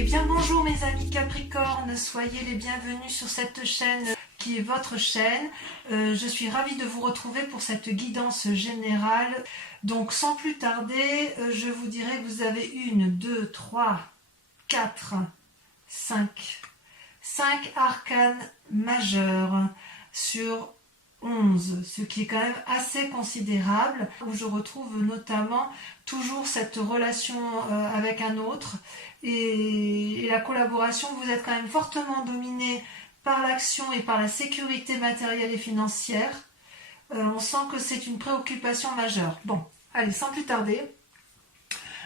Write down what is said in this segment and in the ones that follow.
Eh bien bonjour mes amis Capricorne, soyez les bienvenus sur cette chaîne qui est votre chaîne. Je suis ravie de vous retrouver pour cette guidance générale. Donc sans plus tarder, je vous dirai que vous avez 1, 2, 3, 4, 5 arcanes majeurs sur 11, ce qui est quand même assez considérable, où je retrouve notamment toujours cette relation avec un autre et la collaboration. Vous êtes quand même fortement dominé par l'action et par la sécurité matérielle et financière. On sent que c'est une préoccupation majeure. Bon, allez, sans plus tarder,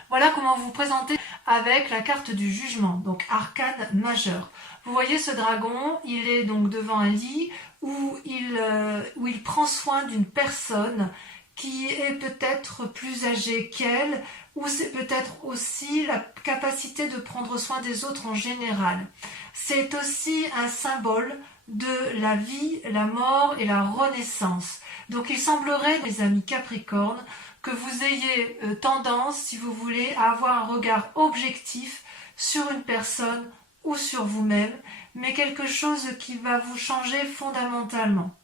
voilà comment vous présenter avec la carte du jugement, donc arcane majeur. Vous voyez ce dragon, il est donc devant un lit où il prend soin d'une personne qui est peut-être plus âgée qu'elle, ou c'est peut-être aussi la capacité de prendre soin des autres en général. C'est aussi un symbole de la vie, la mort et la renaissance. Donc il semblerait, mes amis Capricorne, que vous ayez tendance, si vous voulez, à avoir un regard objectif sur une personne ou sur vous-même, mais quelque chose qui va vous changer fondamentalement.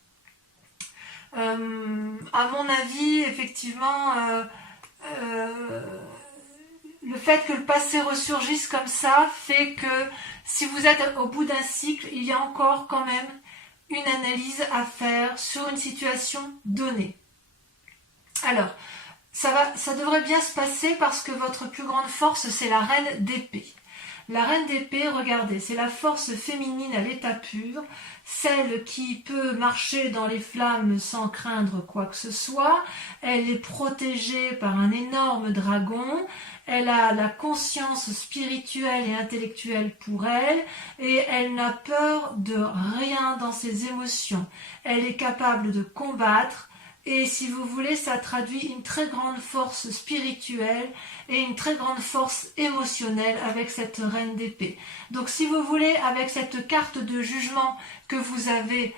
À mon avis, effectivement, le fait que le passé ressurgisse comme ça fait que si vous êtes au bout d'un cycle, il y a encore quand même une analyse à faire sur une situation donnée. Alors, ça devrait bien se passer parce que votre plus grande force, c'est la reine d'épée. La reine d'épée, regardez, c'est la force féminine à l'état pur, celle qui peut marcher dans les flammes sans craindre quoi que ce soit. Elle est protégée par un énorme dragon, elle a la conscience spirituelle et intellectuelle pour elle, et elle n'a peur de rien dans ses émotions. Elle est capable de combattre, et si vous voulez, ça traduit une très grande force spirituelle et une très grande force émotionnelle avec cette reine d'épée. Donc si vous voulez, avec cette carte de jugement que vous avez,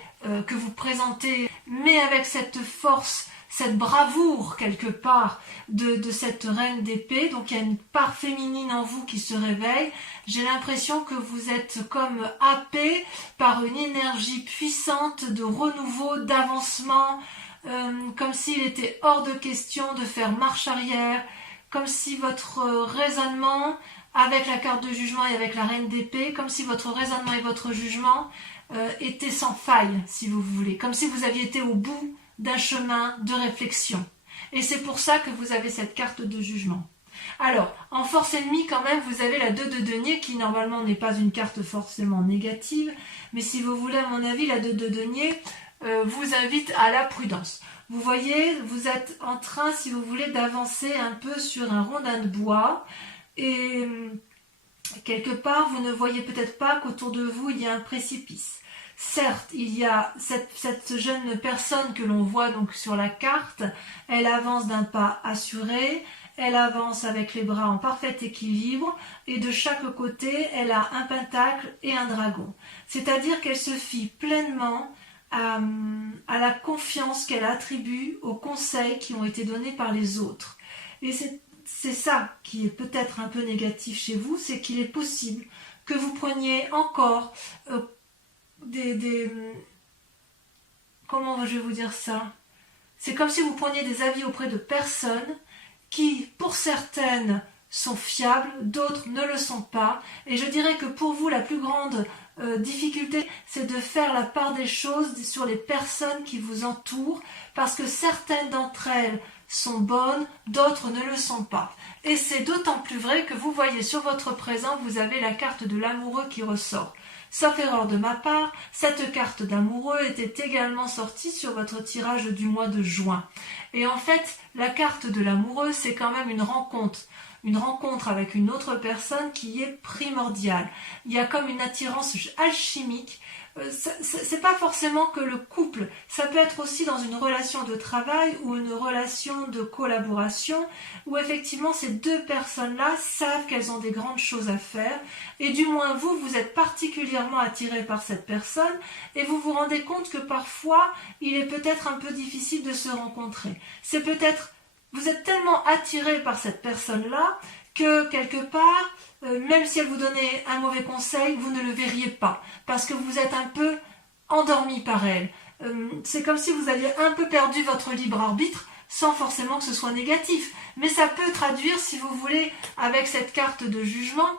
que vous présentez, mais avec cette force, cette bravoure quelque part de cette reine d'épée, donc il y a une part féminine en vous qui se réveille, j'ai l'impression que vous êtes comme happé par une énergie puissante de renouveau, d'avancement, comme s'il était hors de question de faire marche arrière, comme si votre raisonnement, avec la carte de jugement et avec la reine d'épée, comme si votre raisonnement et votre jugement étaient sans faille, si vous voulez, comme si vous aviez été au bout d'un chemin de réflexion. Et c'est pour ça que vous avez cette carte de jugement. Alors, en force ennemie, quand même, vous avez la 2 de denier, qui normalement n'est pas une carte forcément négative, mais si vous voulez, à mon avis, la 2 de denier vous invite à la prudence. Vous voyez, vous êtes en train, si vous voulez, d'avancer un peu sur un rondin de bois et quelque part, vous ne voyez peut-être pas qu'autour de vous, il y a un précipice. Certes, il y a cette jeune personne que l'on voit donc sur la carte, elle avance d'un pas assuré, elle avance avec les bras en parfait équilibre et de chaque côté, elle a un pentacle et un dragon. C'est-à-dire qu'elle se fie pleinement à la confiance qu'elle attribue aux conseils qui ont été donnés par les autres. Et c'est ça qui est peut-être un peu négatif chez vous, c'est qu'il est possible que vous preniez encore comment je vais vous dire ça? C'est comme si vous preniez des avis auprès de personnes qui, pour certaines, sont fiables, d'autres ne le sont pas. Et je dirais que pour vous, la plus grande difficulté, c'est de faire la part des choses sur les personnes qui vous entourent, parce que certaines d'entre elles sont bonnes, d'autres ne le sont pas. Et c'est d'autant plus vrai que vous voyez sur votre présent, vous avez la carte de l'amoureux qui ressort. Sauf erreur de ma part, cette carte d'amoureux était également sortie sur votre tirage du mois de juin. Et en fait, la carte de l'amoureux, c'est quand même une rencontre avec une autre personne qui est primordiale. Il y a comme une attirance alchimique. C'est pas forcément que le couple, ça peut être aussi dans une relation de travail ou une relation de collaboration où effectivement ces deux personnes-là savent qu'elles ont des grandes choses à faire et du moins vous êtes particulièrement attiré par cette personne et vous vous rendez compte que parfois il est peut-être un peu difficile de se rencontrer. C'est peut-être, vous êtes tellement attiré par cette personne-là que quelque part, même si elle vous donnait un mauvais conseil, vous ne le verriez pas, parce que vous êtes un peu endormi par elle. C'est comme si vous aviez un peu perdu votre libre arbitre, sans forcément que ce soit négatif. Mais ça peut traduire, si vous voulez, avec cette carte de jugement,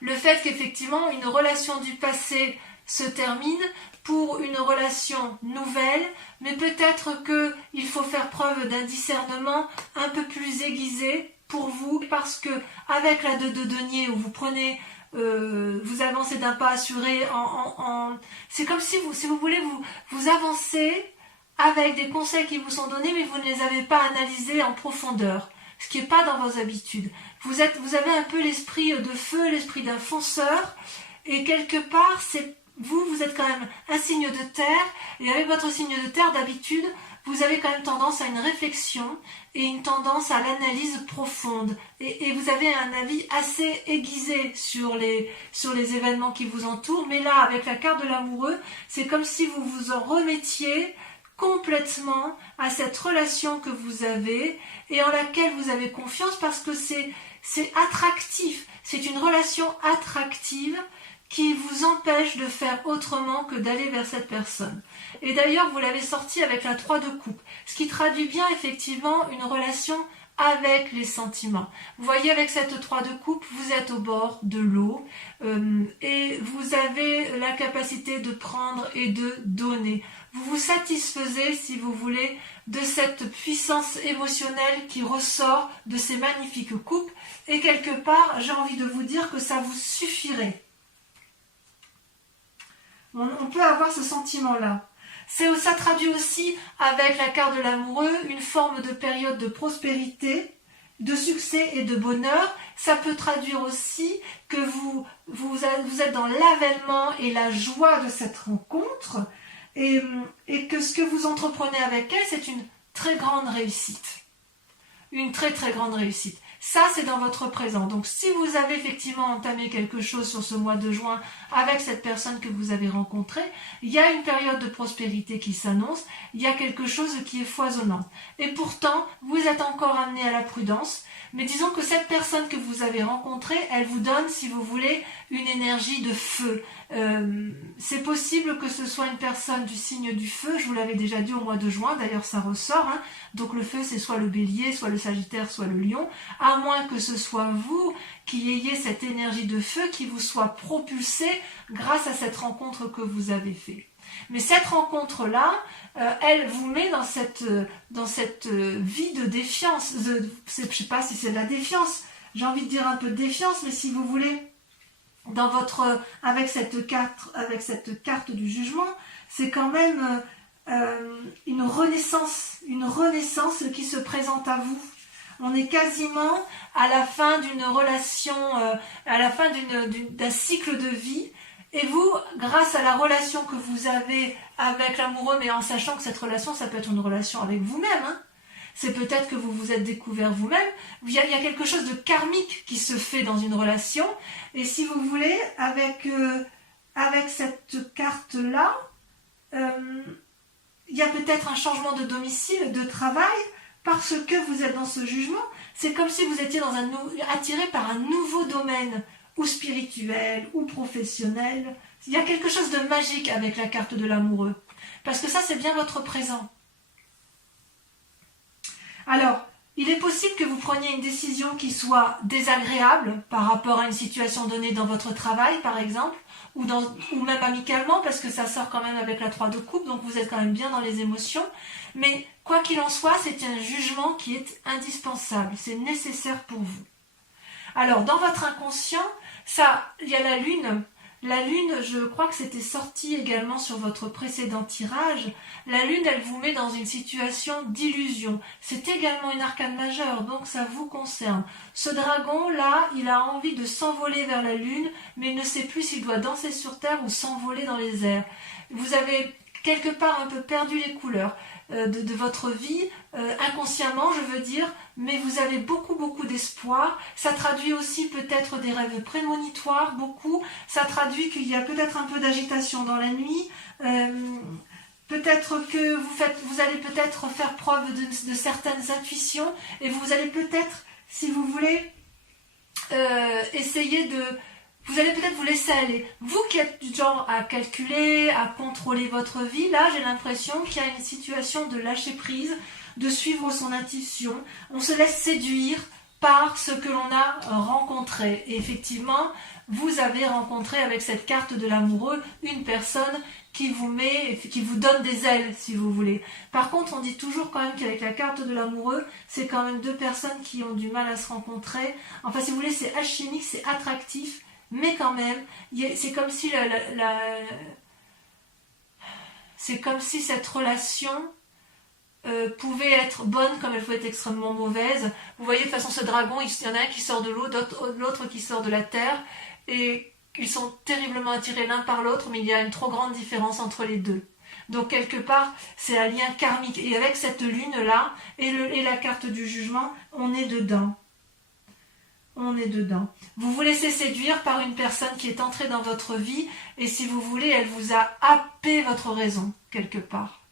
le fait qu'effectivement une relation du passé se termine pour une relation nouvelle, mais peut-être qu'il faut faire preuve d'un discernement un peu plus aiguisé pour vous, parce que avec la 2 de denier où vous prenez, vous avancez d'un pas assuré, c'est comme si vous voulez, vous avancez avec des conseils qui vous sont donnés, mais vous ne les avez pas analysés en profondeur, ce qui n'est pas dans vos habitudes. Vous avez un peu l'esprit de feu, l'esprit d'un fonceur, et quelque part, vous êtes quand même un signe de terre, et avec votre signe de terre, d'habitude, vous avez quand même tendance à une réflexion et une tendance à l'analyse profonde. Et vous avez un avis assez aiguisé sur les événements qui vous entourent. Mais là, avec la carte de l'amoureux, c'est comme si vous vous en remettiez complètement à cette relation que vous avez et en laquelle vous avez confiance, parce que c'est attractif. C'est une relation attractive qui vous empêche de faire autrement que d'aller vers cette personne. Et d'ailleurs, vous l'avez sorti avec la 3 de coupe, ce qui traduit bien effectivement une relation avec les sentiments. Vous voyez, avec cette 3 de coupe, vous êtes au bord de l'eau et vous avez la capacité de prendre et de donner. Vous vous satisfaisez, si vous voulez, de cette puissance émotionnelle qui ressort de ces magnifiques coupes, et quelque part, j'ai envie de vous dire que ça vous suffirait. On peut avoir ce sentiment-là. Ça traduit aussi, avec la carte de l'amoureux, une forme de période de prospérité, de succès et de bonheur. Ça peut traduire aussi que vous êtes dans l'avènement et la joie de cette rencontre, et que ce que vous entreprenez avec elle, c'est une très grande réussite. Une très très grande réussite. Ça, c'est dans votre présent. Donc, si vous avez effectivement entamé quelque chose sur ce mois de juin avec cette personne que vous avez rencontrée, il y a une période de prospérité qui s'annonce, il y a quelque chose qui est foisonnant. Et pourtant, vous êtes encore amené à la prudence, mais disons que cette personne que vous avez rencontrée, elle vous donne, si vous voulez, une énergie de feu. C'est possible que ce soit une personne du signe du feu, je vous l'avais déjà dit au mois de juin, d'ailleurs ça ressort, hein. Donc le feu, c'est soit le bélier, soit le sagittaire, soit le lion, à moins que ce soit vous qui ayez cette énergie de feu qui vous soit propulsée grâce à cette rencontre que vous avez faite. Mais cette rencontre-là, elle vous met dans cette vie de défiance. Je ne sais pas si c'est de la défiance, j'ai envie de dire un peu de défiance, mais si vous voulez, avec cette carte du jugement, c'est quand même une renaissance qui se présente à vous. On est quasiment à la fin d'une relation, à la fin d'un cycle de vie. Et vous, grâce à la relation que vous avez avec l'amoureux, mais en sachant que cette relation, ça peut être une relation avec vous-même, hein. C'est peut-être que vous vous êtes découvert vous-même. Il y a quelque chose de karmique qui se fait dans une relation. Et si vous voulez, avec cette carte-là, il y a peut-être un changement de domicile, de travail, parce que vous êtes dans ce jugement. C'est comme si vous étiez attiré par un nouveau domaine, ou spirituel, ou professionnel. Il y a quelque chose de magique avec la carte de l'amoureux. Parce que ça, c'est bien votre présent. Alors, il est possible que vous preniez une décision qui soit désagréable par rapport à une situation donnée dans votre travail, par exemple, ou même amicalement, parce que ça sort quand même avec la 3 de coupe, donc vous êtes quand même bien dans les émotions. Mais quoi qu'il en soit, c'est un jugement qui est indispensable, c'est nécessaire pour vous. Alors, dans votre inconscient, il y a la lune. La lune, je crois que c'était sorti également sur votre précédent tirage. La lune, elle vous met dans une situation d'illusion. C'est également une arcane majeure, donc ça vous concerne. Ce dragon-là, il a envie de s'envoler vers la lune, mais il ne sait plus s'il doit danser sur terre ou s'envoler dans les airs. Vous avez quelque part un peu perdu les couleurs de votre vie, inconsciemment je veux dire, mais vous avez beaucoup d'espoir. Ça traduit aussi peut-être des rêves prémonitoires, beaucoup. Ça traduit qu'il y a peut-être un peu d'agitation dans la nuit. Peut-être que vous allez peut-être faire preuve de certaines intuitions, et vous allez peut-être, si vous voulez, essayez de... Vous allez peut-être vous laisser aller. Vous qui êtes du genre à calculer, à contrôler votre vie, là j'ai l'impression qu'il y a une situation de lâcher prise, de suivre son intuition. On se laisse séduire par ce que l'on a rencontré. Et effectivement, vous avez rencontré avec cette carte de l'amoureux une personne qui vous donne des ailes, si vous voulez. Par contre, on dit toujours quand même qu'avec la carte de l'amoureux, c'est quand même deux personnes qui ont du mal à se rencontrer. Enfin, si vous voulez, c'est alchimique, c'est attractif, mais quand même, c'est comme si c'est comme si cette relation pouvait être bonne comme elle pouvait être extrêmement mauvaise. Vous voyez, de toute façon, ce dragon, il y en a un qui sort de l'eau, l'autre qui sort de la terre, et ils sont terriblement attirés l'un par l'autre, mais il y a une trop grande différence entre les deux. Donc, quelque part, c'est un lien karmique. Et avec cette lune-là, et la carte du jugement, on est dedans. On est dedans. Vous vous laissez séduire par une personne qui est entrée dans votre vie, et si vous voulez, elle vous a happé votre raison, quelque part.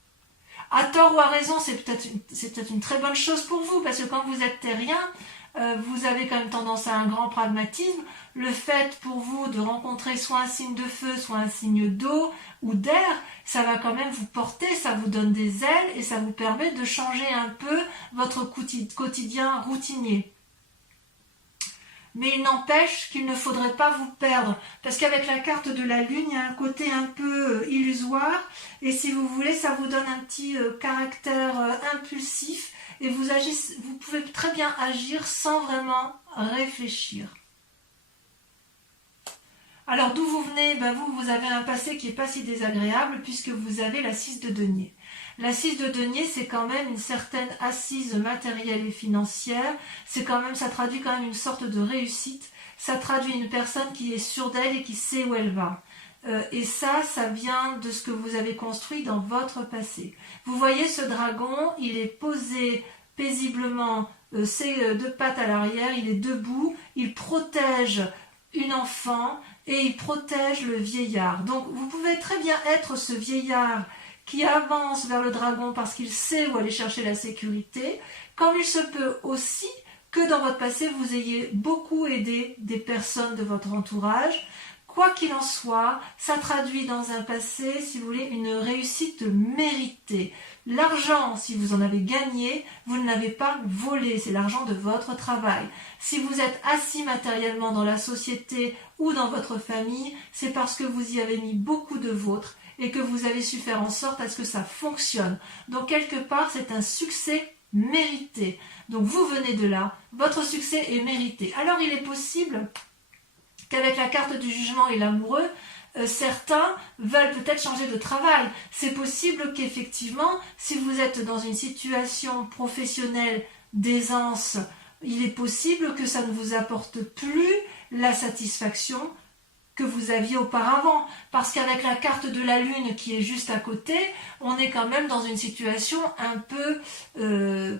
À tort ou à raison, c'est peut-être une très bonne chose pour vous, parce que quand vous êtes terrien, vous avez quand même tendance à un grand pragmatisme. Le fait pour vous de rencontrer soit un signe de feu, soit un signe d'eau ou d'air, ça va quand même vous porter, ça vous donne des ailes et ça vous permet de changer un peu votre quotidien routinier. Mais il n'empêche qu'il ne faudrait pas vous perdre, parce qu'avec la carte de la lune, il y a un côté un peu illusoire, et si vous voulez, ça vous donne un petit caractère impulsif, et vous pouvez très bien agir sans vraiment réfléchir. Alors d'où vous venez? Vous avez un passé qui n'est pas si désagréable, puisque vous avez la 6 de denier. La 6 de denier, c'est quand même une certaine assise matérielle et financière. Ça traduit quand même une sorte de réussite. Ça traduit une personne qui est sûre d'elle et qui sait où elle va. Et ça vient de ce que vous avez construit dans votre passé. Vous voyez ce dragon, il est posé paisiblement, ses deux pattes à l'arrière, il est debout, il protège une enfant et il protège le vieillard. Donc vous pouvez très bien être ce vieillard qui avance vers le dragon parce qu'il sait où aller chercher la sécurité, comme il se peut aussi que dans votre passé, vous ayez beaucoup aidé des personnes de votre entourage. Quoi qu'il en soit, ça traduit dans un passé, si vous voulez, une réussite méritée. L'argent, si vous en avez gagné, vous ne l'avez pas volé, c'est l'argent de votre travail. Si vous êtes assis matériellement dans la société ou dans votre famille, c'est parce que vous y avez mis beaucoup de vôtre et que vous avez su faire en sorte à ce que ça fonctionne. Donc quelque part, c'est un succès mérité. Donc vous venez de là, votre succès est mérité. Alors il est possible qu'avec la carte du jugement et l'amoureux, certains veulent peut-être changer de travail. C'est possible qu'effectivement, si vous êtes dans une situation professionnelle d'aisance, il est possible que ça ne vous apporte plus la satisfaction que vous aviez auparavant. Parce qu'avec la carte de la lune qui est juste à côté, on est quand même dans une situation un peu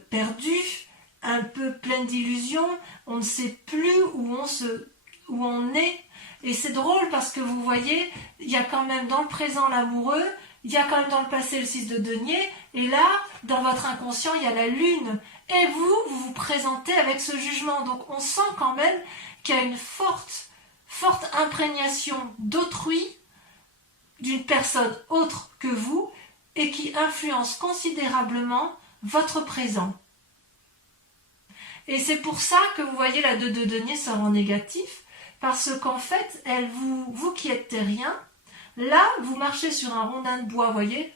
perdue, un peu pleine d'illusions. On ne sait plus où on est. Et c'est drôle parce que vous voyez, il y a quand même dans le présent l'amoureux, il y a quand même dans le passé le 6 de denier, et là, dans votre inconscient, il y a la lune. Et vous vous présentez avec ce jugement. Donc on sent quand même qu'il y a une forte imprégnation d'autrui, d'une personne autre que vous, et qui influence considérablement votre présent. Et c'est pour ça que vous voyez la 2 de denier sort en négatif, parce qu'en fait, vous qui êtes terrien, là, vous marchez sur un rondin de bois, voyez,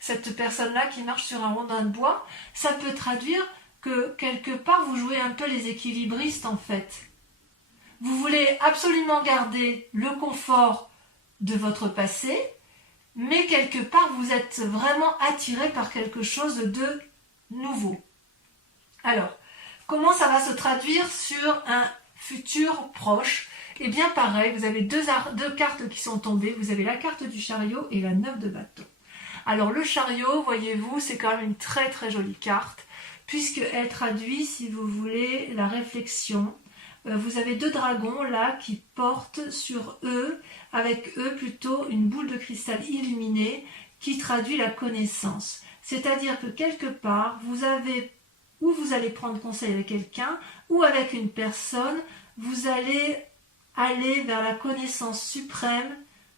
cette personne-là qui marche sur un rondin de bois, ça peut traduire que quelque part, vous jouez un peu les équilibristes en fait. Vous voulez absolument garder le confort de votre passé, mais quelque part, vous êtes vraiment attiré par quelque chose de nouveau. Alors, comment ça va se traduire sur un futur proche? Eh bien pareil, vous avez deux cartes qui sont tombées, vous avez la carte du chariot et la 9 de bâton. Alors le chariot, voyez-vous, c'est quand même une très très jolie carte, puisqu'elle traduit, si vous voulez, la réflexion. Vous avez deux dragons là qui portent sur eux, avec eux plutôt une boule de cristal illuminée qui traduit la connaissance. C'est-à-dire que quelque part, vous allez prendre conseil avec quelqu'un ou avec une personne, vous allez aller vers la connaissance suprême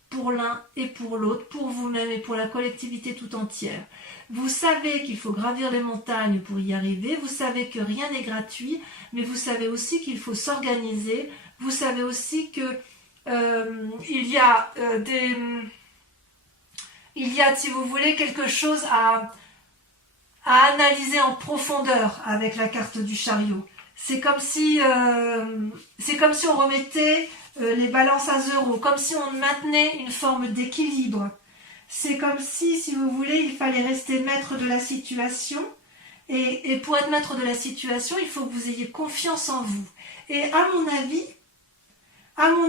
pour l'un et pour l'autre, pour vous-même et pour la collectivité tout entière. Vous savez qu'il faut gravir les montagnes pour y arriver, vous savez que rien n'est gratuit, mais vous savez aussi qu'il faut s'organiser, vous savez aussi que il y a, si vous voulez, quelque chose à analyser en profondeur avec la carte du chariot. C'est comme si on remettait les balances à zéro, comme si on maintenait une forme d'équilibre. C'est comme si vous voulez, il fallait rester maître de la situation. Et pour être maître de la situation, il faut que vous ayez confiance en vous. Et à mon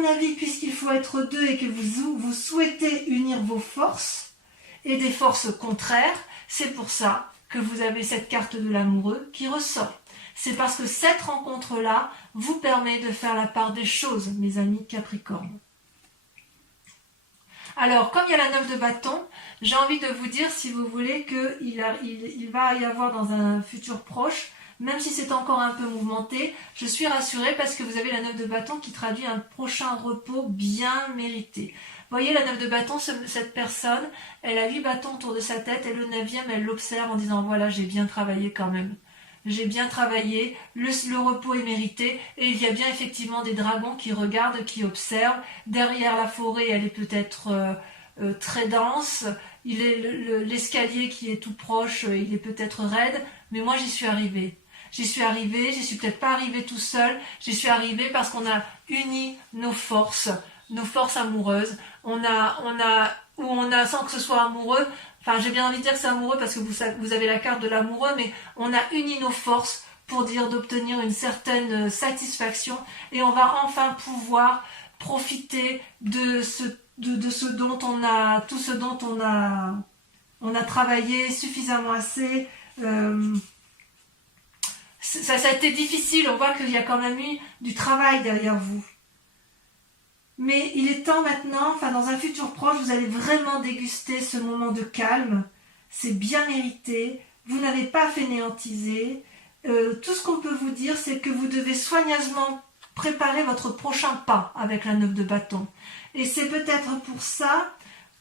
avis, puisqu'il faut être deux et que vous souhaitez unir vos forces et des forces contraires, c'est pour ça que vous avez cette carte de l'amoureux qui ressort. C'est parce que cette rencontre-là vous permet de faire la part des choses, mes amis Capricorne. Alors, comme il y a la 9 de bâton, j'ai envie de vous dire, si vous voulez, qu'il va y avoir dans un futur proche, même si c'est encore un peu mouvementé, je suis rassurée parce que vous avez la 9 de bâton qui traduit un prochain repos bien mérité. Vous voyez, la 9 de bâton, cette personne, elle a 8 bâtons autour de sa tête et le 9e, elle l'observe en disant, voilà, j'ai bien travaillé quand même. J'ai bien travaillé, le repos est mérité, et il y a bien effectivement des dragons qui regardent, qui observent. Derrière la forêt, elle est peut-être très dense, l'escalier qui est tout proche, il est peut-être raide, mais moi j'y suis arrivée. J'y suis peut-être pas arrivée tout seul, j'y suis arrivée parce qu'on a uni nos forces amoureuses, on a, sans que ce soit amoureux, enfin j'ai bien envie de dire que c'est amoureux parce que vous avez la carte de l'amoureux, mais on a uni nos forces pour dire d'obtenir une certaine satisfaction et on va enfin pouvoir profiter de ce dont tout ce dont on a travaillé suffisamment assez. Ça a été difficile, on voit qu'il y a quand même eu du travail derrière vous. Mais il est temps maintenant, dans un futur proche, vous allez vraiment déguster ce moment de calme. C'est bien mérité, vous n'avez pas fainéantisé. Tout ce qu'on peut vous dire, c'est que vous devez soigneusement préparer votre prochain pas avec la 9 de bâton. Et c'est peut-être pour ça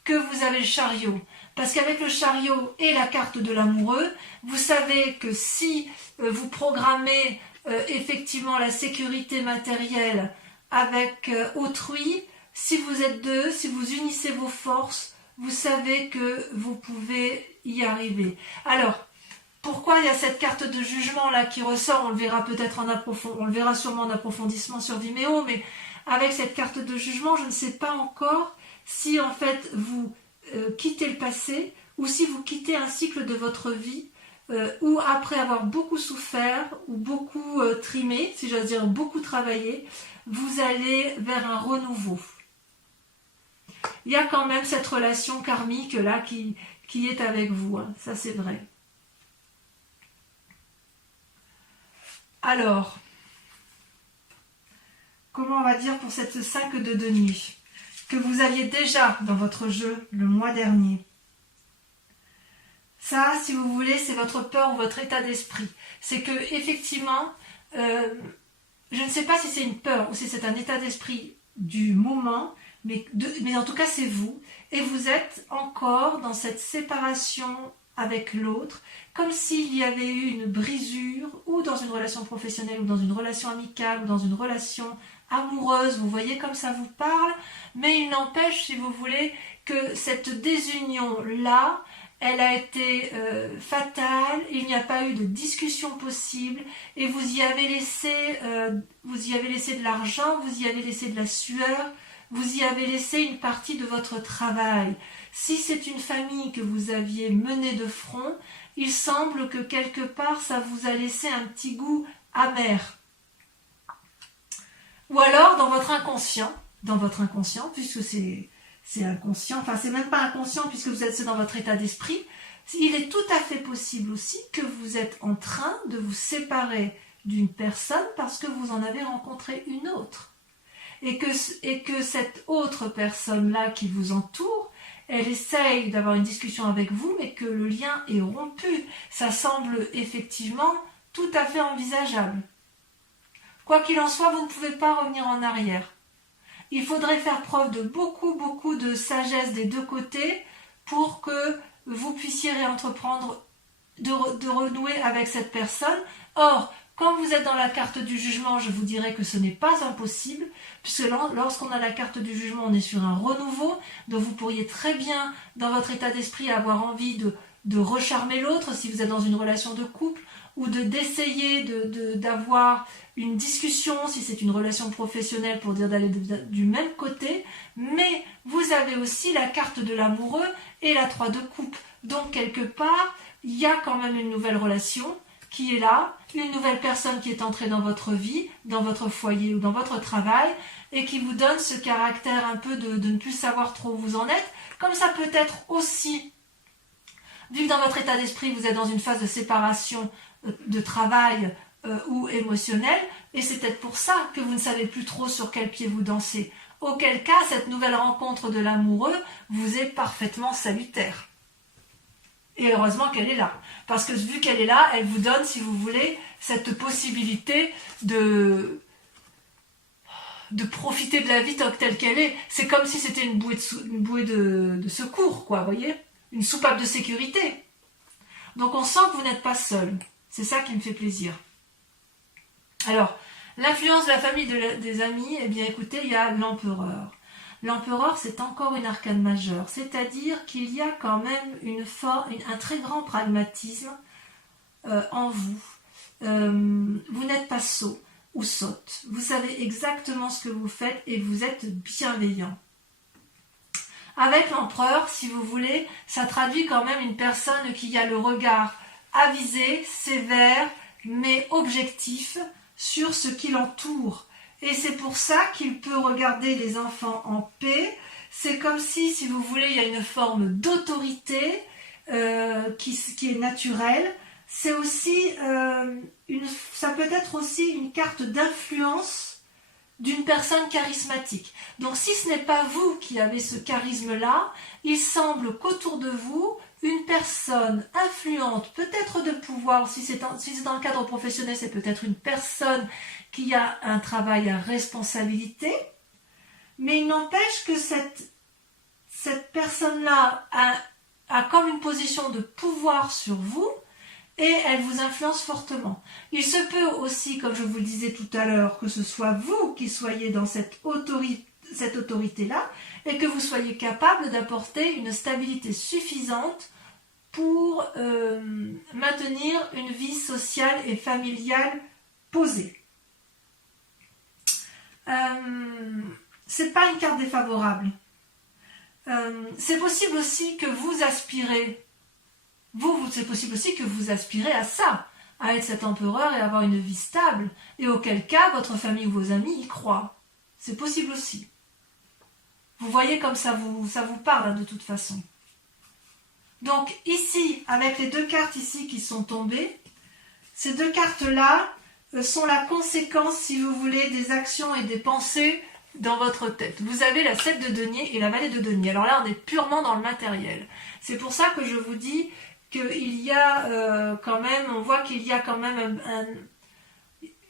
que vous avez le chariot. Parce qu'avec le chariot et la carte de l'amoureux, vous savez que si vous programmez effectivement la sécurité matérielle avec autrui, si vous êtes deux, si vous unissez vos forces, vous savez que vous pouvez y arriver. Alors, pourquoi il y a cette carte de jugement là qui ressort? On le verra peut-être on le verra sûrement en approfondissement sur Vimeo, mais avec cette carte de jugement, je ne sais pas encore si en fait vous quittez le passé ou si vous quittez un cycle de votre vie où après avoir beaucoup souffert ou beaucoup trimé, si j'ose dire beaucoup travaillé, vous allez vers un renouveau. Il y a quand même cette relation karmique là qui est avec vous, hein. Ça c'est vrai. Alors, comment on va dire pour cette 5 de denier que vous aviez déjà dans votre jeu le mois dernier? Ça, si vous voulez, c'est votre peur ou votre état d'esprit. C'est que effectivement, je ne sais pas si c'est une peur ou si c'est un état d'esprit du moment, mais en tout cas c'est vous. Et vous êtes encore dans cette séparation avec l'autre, comme s'il y avait eu une brisure, ou dans une relation professionnelle, ou dans une relation amicale, ou dans une relation amoureuse, vous voyez comme ça vous parle, mais il n'empêche, si vous voulez, que cette désunion-là, elle a été fatale, il n'y a pas eu de discussion possible, et vous y avez laissé de l'argent, vous y avez laissé de la sueur, vous y avez laissé une partie de votre travail. Si c'est une famille que vous aviez menée de front, il semble que quelque part ça vous a laissé un petit goût amer. Ou alors dans votre inconscient, puisque c'est inconscient, enfin c'est même pas inconscient puisque c'est dans votre état d'esprit, il est tout à fait possible aussi que vous êtes en train de vous séparer d'une personne parce que vous en avez rencontré une autre. Et que cette autre personne-là qui vous entoure, elle essaye d'avoir une discussion avec vous, mais que le lien est rompu. Ça semble effectivement tout à fait envisageable. Quoi qu'il en soit, vous ne pouvez pas revenir en arrière. Il faudrait faire preuve de beaucoup de sagesse des deux côtés pour que vous puissiez réentreprendre, de renouer avec cette personne. Or, quand vous êtes dans la carte du jugement, je vous dirais que ce n'est pas impossible, puisque lorsqu'on a la carte du jugement, on est sur un renouveau, donc vous pourriez très bien, dans votre état d'esprit, avoir envie de recharmer l'autre, si vous êtes dans une relation de couple, ou d'essayer d'avoir une discussion, si c'est une relation professionnelle, pour dire d'aller du même côté, mais vous avez aussi la carte de l'amoureux et la 3 de coupe. Donc, quelque part, il y a quand même une nouvelle relation qui est là, une nouvelle personne qui est entrée dans votre vie, dans votre foyer ou dans votre travail, et qui vous donne ce caractère un peu de ne plus savoir trop où vous en êtes, comme ça peut être aussi, vu que dans votre état d'esprit, vous êtes dans une phase de séparation de travail ou émotionnelle, et c'est peut-être pour ça que vous ne savez plus trop sur quel pied vous dansez. Auquel cas, cette nouvelle rencontre de l'amoureux vous est parfaitement salutaire. Et heureusement qu'elle est là. Parce que vu qu'elle est là, elle vous donne, si vous voulez, cette possibilité de profiter de la vie telle qu'elle est. C'est comme si c'était une bouée de secours, quoi, vous voyez? Une soupape de sécurité. Donc on sent que vous n'êtes pas seul. C'est ça qui me fait plaisir. Alors, l'influence de la famille, des amis, eh bien écoutez, il y a l'empereur. L'empereur, c'est encore une arcane majeure, c'est-à-dire qu'il y a quand même un très grand pragmatisme en vous. Vous n'êtes pas sot ou sotte. Vous savez exactement ce que vous faites et vous êtes bienveillant. Avec l'empereur, si vous voulez, ça traduit quand même une personne qui a le regard avisé, sévère, mais objectif sur ce qui l'entoure. Et c'est pour ça qu'il peut regarder les enfants en paix. C'est comme si vous voulez, il y a une forme d'autorité qui est naturelle. C'est aussi ça peut être aussi une carte d'influence d'une personne charismatique. Donc si ce n'est pas vous qui avez ce charisme-là, il semble qu'autour de vous, une personne influente, peut-être de pouvoir, si c'est dans le cadre professionnel, c'est peut-être une personne qui a un travail à responsabilité, mais il n'empêche que cette personne-là a comme une position de pouvoir sur vous et elle vous influence fortement. Il se peut aussi, comme je vous le disais tout à l'heure, que ce soit vous qui soyez dans cette autorité-là et que vous soyez capable d'apporter une stabilité suffisante pour maintenir une vie sociale et familiale posée. C'est pas une carte défavorable. C'est possible aussi que vous aspirez, c'est possible aussi que vous aspirez à ça, à être cet empereur et avoir une vie stable, et auquel cas votre famille ou vos amis y croient. C'est possible aussi. Vous voyez comme ça vous parle de toute façon. Donc ici, avec les deux cartes ici qui sont tombées, ces deux cartes-là sont la conséquence, si vous voulez, des actions et des pensées dans votre tête. Vous avez la 7 de denier et la vallée de denier. Alors là, on est purement dans le matériel. C'est pour ça que je vous dis qu'il y a quand même, on voit qu'il y a quand même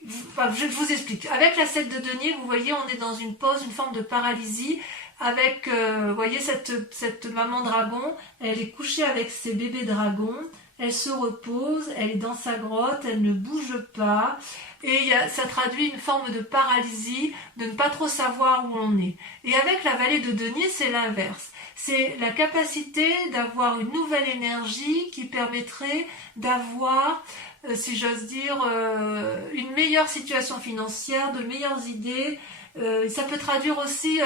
je vous explique. Avec la 7 de denier, vous voyez, on est dans une pause, une forme de paralysie. Avec, vous voyez, cette maman dragon, elle est couchée avec ses bébés dragons, elle se repose, elle est dans sa grotte, elle ne bouge pas, et ça traduit une forme de paralysie, de ne pas trop savoir où on est. Et avec la vallée de denier, c'est l'inverse. C'est la capacité d'avoir une nouvelle énergie qui permettrait d'avoir, si j'ose dire, une meilleure situation financière, de meilleures idées. Ça peut traduire aussi...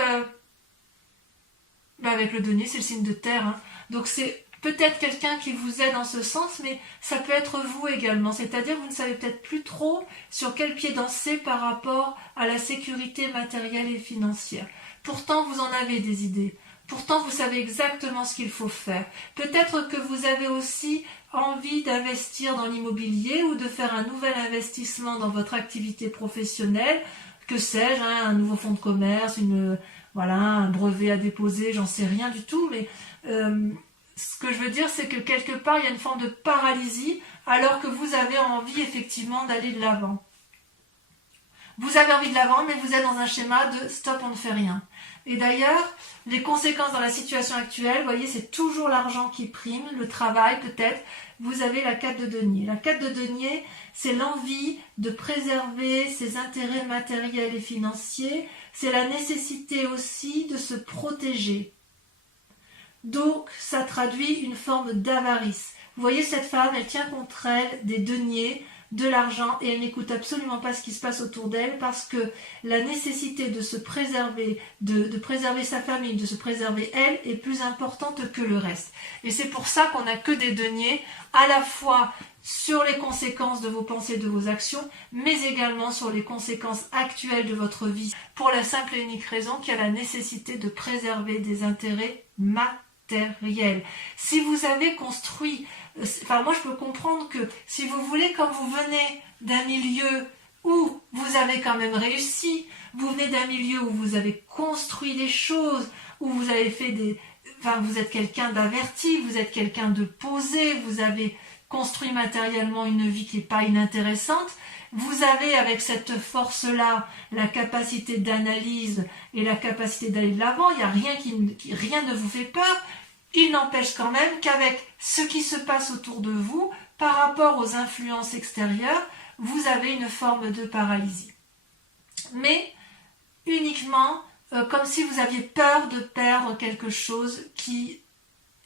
avec le denier, c'est le signe de terre. Hein. Donc c'est peut-être quelqu'un qui vous aide dans ce sens, mais ça peut être vous également. C'est-à-dire que vous ne savez peut-être plus trop sur quel pied danser par rapport à la sécurité matérielle et financière. Pourtant, vous en avez des idées. Pourtant, vous savez exactement ce qu'il faut faire. Peut-être que vous avez aussi envie d'investir dans l'immobilier ou de faire un nouvel investissement dans votre activité professionnelle. Que sais-je, hein, un nouveau fonds de commerce, un brevet à déposer, j'en sais rien du tout, mais ce que je veux dire, c'est que quelque part, il y a une forme de paralysie, alors que vous avez envie effectivement d'aller de l'avant. Vous avez envie de la vendre, mais vous êtes dans un schéma de stop, on ne fait rien. Et d'ailleurs, les conséquences dans la situation actuelle, vous voyez, c'est toujours l'argent qui prime, le travail peut-être. Vous avez la 4 de denier. La 4 de denier, c'est l'envie de préserver ses intérêts matériels et financiers. C'est la nécessité aussi de se protéger. Donc, ça traduit une forme d'avarice. Vous voyez, cette femme, elle tient contre elle des deniers, de l'argent, et elle n'écoute absolument pas ce qui se passe autour d'elle parce que la nécessité de se préserver, de préserver sa famille, de se préserver elle, est plus importante que le reste. Et c'est pour ça qu'on n'a que des deniers, à la fois sur les conséquences de vos pensées, de vos actions, mais également sur les conséquences actuelles de votre vie, pour la simple et unique raison qu'il y a la nécessité de préserver des intérêts matériels. Si vous avez construit, enfin moi je peux comprendre que si vous voulez, comme vous venez d'un milieu où vous avez quand même réussi, vous venez d'un milieu où vous avez construit des choses, où vous avez fait des... Enfin, vous êtes quelqu'un d'averti, vous êtes quelqu'un de posé, vous avez construit matériellement une vie qui n'est pas inintéressante. Vous avez avec cette force-là la capacité d'analyse et la capacité d'aller de l'avant. Il n'y a rien ne vous fait peur. Il n'empêche quand même qu'avec ce qui se passe autour de vous, par rapport aux influences extérieures, vous avez une forme de paralysie. Mais uniquement comme si vous aviez peur de perdre quelque chose qui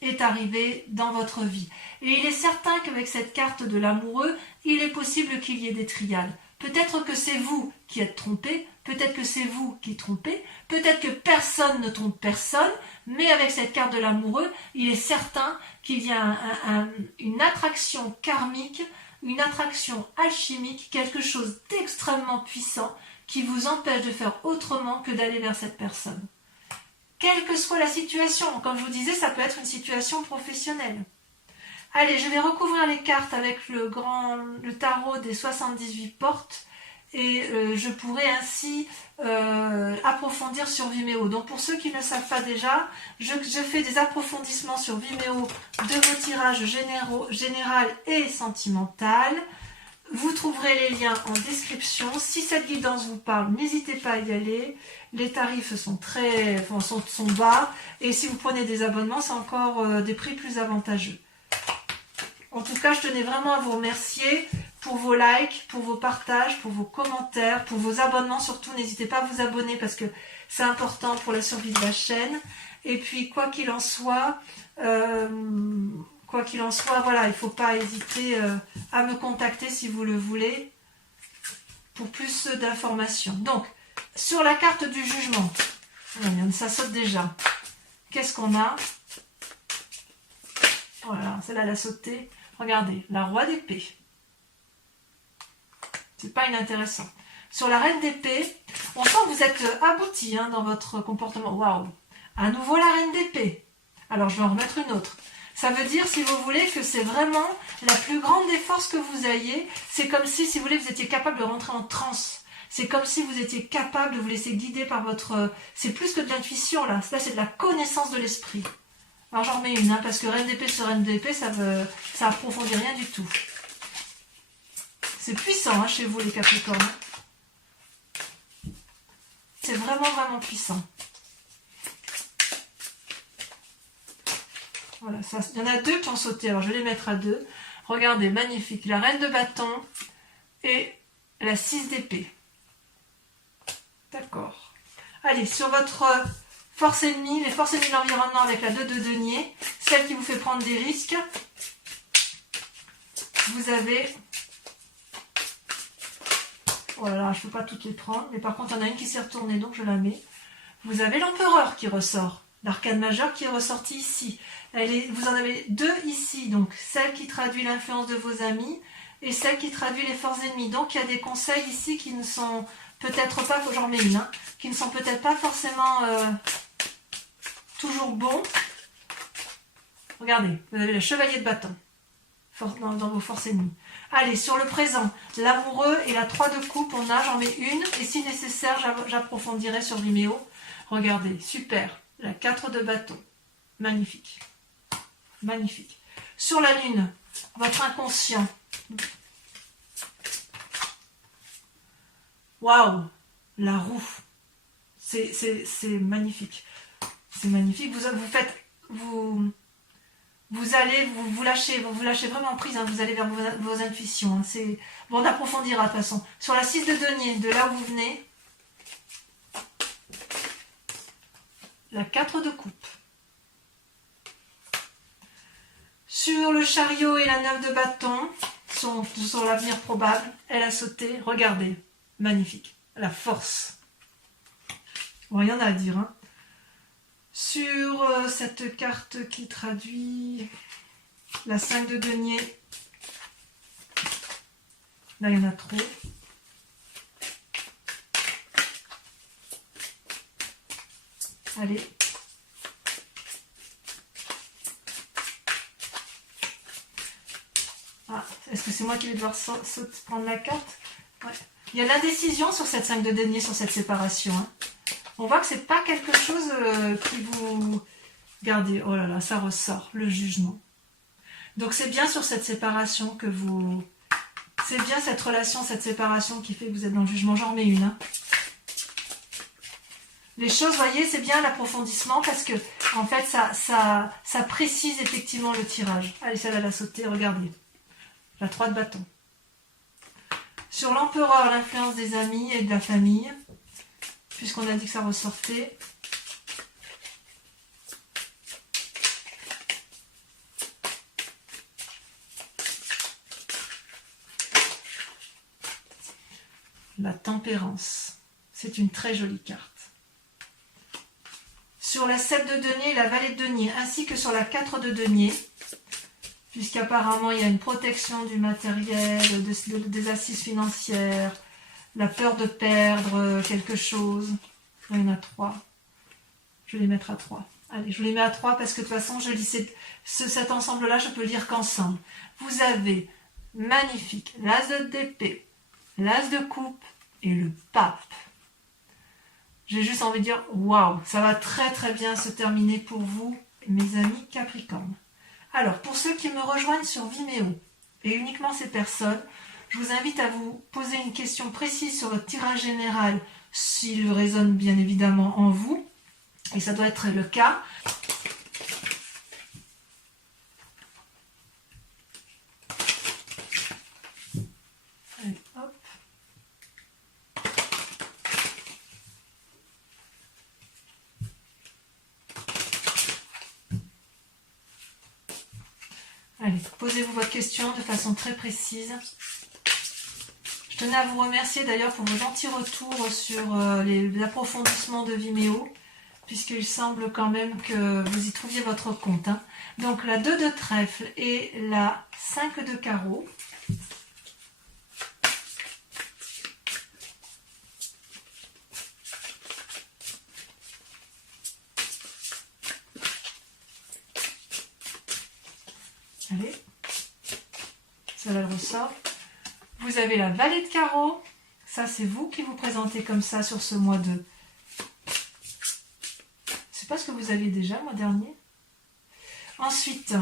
est arrivé dans votre vie. Et il est certain qu'avec cette carte de l'amoureux, il est possible qu'il y ait des triades. Peut-être que c'est vous qui êtes trompé, peut-être que c'est vous qui trompez, peut-être que personne ne trompe personne, mais avec cette carte de l'amoureux, il est certain qu'il y a une attraction karmique, une attraction alchimique, quelque chose d'extrêmement puissant qui vous empêche de faire autrement que d'aller vers cette personne. Quelle que soit la situation, comme je vous disais, ça peut être une situation professionnelle. Allez, je vais recouvrir les cartes avec le tarot des 78 portes et je pourrai ainsi approfondir sur Vimeo. Donc pour ceux qui ne le savent pas déjà, je fais des approfondissements sur Vimeo de vos tirages général et sentimental. Vous trouverez les liens en description. Si cette guidance vous parle, n'hésitez pas à y aller. Les tarifs sont sont bas. Et si vous prenez des abonnements, c'est encore des prix plus avantageux. En tout cas, je tenais vraiment à vous remercier pour vos likes, pour vos partages, pour vos commentaires, pour vos abonnements. Surtout, n'hésitez pas à vous abonner parce que c'est important pour la survie de la chaîne. Et puis, quoi qu'il en soit, voilà, il ne faut pas hésiter à me contacter si vous le voulez pour plus d'informations. Donc, sur la carte du jugement, ça saute déjà. Qu'est-ce qu'on a? Voilà, celle-là, elle a sauté. Regardez, la roi d'épée. C'est pas inintéressant. Sur la reine d'épée, on sent que vous êtes abouti dans votre comportement. Waouh! À nouveau la reine d'épée. Alors, je vais en remettre une autre. Ça veut dire, si vous voulez, que c'est vraiment la plus grande des forces que vous ayez. C'est comme si vous voulez, vous étiez capable de rentrer en transe. C'est comme si vous étiez capable de vous laisser guider par votre... C'est plus que de l'intuition, là. Là, c'est de la connaissance de l'esprit. Alors, j'en remets une, parce que reine d'épée sur reine d'épée, ça approfondit rien du tout. C'est puissant, chez vous, les Capricornes. C'est vraiment, vraiment puissant. Voilà, il y en a deux qui ont sauté, alors je vais les mettre à deux. Regardez, magnifique, la reine de bâton et la 6 d'épée. D'accord. Allez, sur votre force ennemie, les forces ennemies de l'environnement avec la 2 de denier, celle qui vous fait prendre des risques, vous avez... Voilà, je ne peux pas toutes les prendre, mais par contre, il y en a une qui s'est retournée, donc je la mets. Vous avez l'empereur qui ressort. L'arcane majeur qui est ressorti ici. Vous en avez deux ici, donc celle qui traduit l'influence de vos amis et celle qui traduit les forces ennemies. Donc il y a des conseils ici qui ne sont peut-être pas, j'en mets une, qui ne sont peut-être pas forcément toujours bons. Regardez, vous avez le chevalier de bâton dans vos forces ennemies. Allez, sur le présent, l'amoureux et la 3 de coupe, j'en mets une et si nécessaire, j'approfondirai sur Vimeo. Regardez, super. La 4 de bâton. Magnifique. Magnifique. Sur la lune, votre inconscient. Waouh, la roue. C'est magnifique. C'est magnifique. Vous allez vous lâchez vraiment prise, hein, vous allez vers vos intuitions. Hein, bon, on approfondira de toute façon. Sur la 6 de denier, de là où vous venez, la 4 de coupe. Sur le chariot et la 9 de bâton, sur l'avenir probable, elle a sauté. Regardez, magnifique. La force. Bon, rien à dire. Hein. Sur cette carte qui traduit la 5 de denier, là il y en a trop. Allez. Ah, est-ce que c'est moi qui vais devoir prendre la carte? Ouais. Il y a l'indécision sur cette 5 de denier, sur cette séparation. Hein. On voit que c'est pas quelque chose qui vous... Regardez, oh là là, ça ressort, le jugement. Donc c'est bien sur cette séparation que vous... C'est bien cette relation, cette séparation qui fait que vous êtes dans le jugement. J'en remets une. Hein. Les choses, vous voyez, c'est bien l'approfondissement parce que, en fait, ça précise effectivement le tirage. Allez, celle-là, elle a sauté, regardez. La 3 de bâton. Sur l'empereur, l'influence des amis et de la famille, puisqu'on a dit que ça ressortait. La tempérance. C'est une très jolie carte. Sur la 7 de denier et la valet de denier, ainsi que sur la 4 de denier, puisqu'apparemment il y a une protection du matériel, des assises financières, la peur de perdre quelque chose. Il y en a 3. Je vais les mettre à 3. Allez, je les mets à 3 parce que de toute façon, je lis cet ensemble-là, je peux le lire qu'ensemble. Vous avez magnifique l'as d'épée, l'as de coupe et le pape. J'ai juste envie de dire, waouh, ça va très très bien se terminer pour vous, mes amis Capricorne. Alors, pour ceux qui me rejoignent sur Vimeo, et uniquement ces personnes, je vous invite à vous poser une question précise sur votre tirage général, s'il résonne bien évidemment en vous, et ça doit être le cas. Allez, hop. Allez, posez-vous votre question de façon très précise. Je tenais à vous remercier d'ailleurs pour vos gentils retours sur les approfondissements de Vimeo, puisqu'il semble quand même que vous y trouviez votre compte. Hein. Donc la 2 de trèfle et la 5 de carreau. Allez, ça là, elle ressort. Vous avez la valet de carreau. Ça, c'est vous qui vous présentez comme ça sur ce mois de... C'est pas ce que vous aviez déjà, le mois dernier. Ensuite,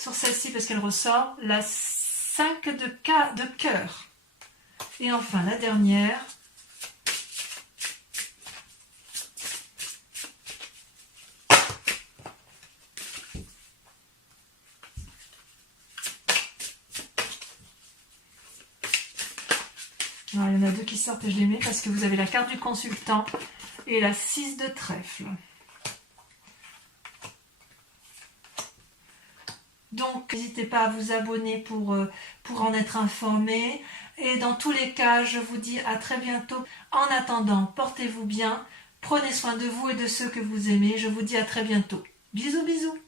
sur celle-ci, parce qu'elle ressort, la 5 de cœur. Et enfin, la dernière... Alors, il y en a 2 qui sortent et je les mets parce que vous avez la carte du consultant et la 6 de trèfle. Donc, n'hésitez pas à vous abonner pour en être informé. Et dans tous les cas, je vous dis à très bientôt. En attendant, portez-vous bien, prenez soin de vous et de ceux que vous aimez. Je vous dis à très bientôt. Bisous, bisous.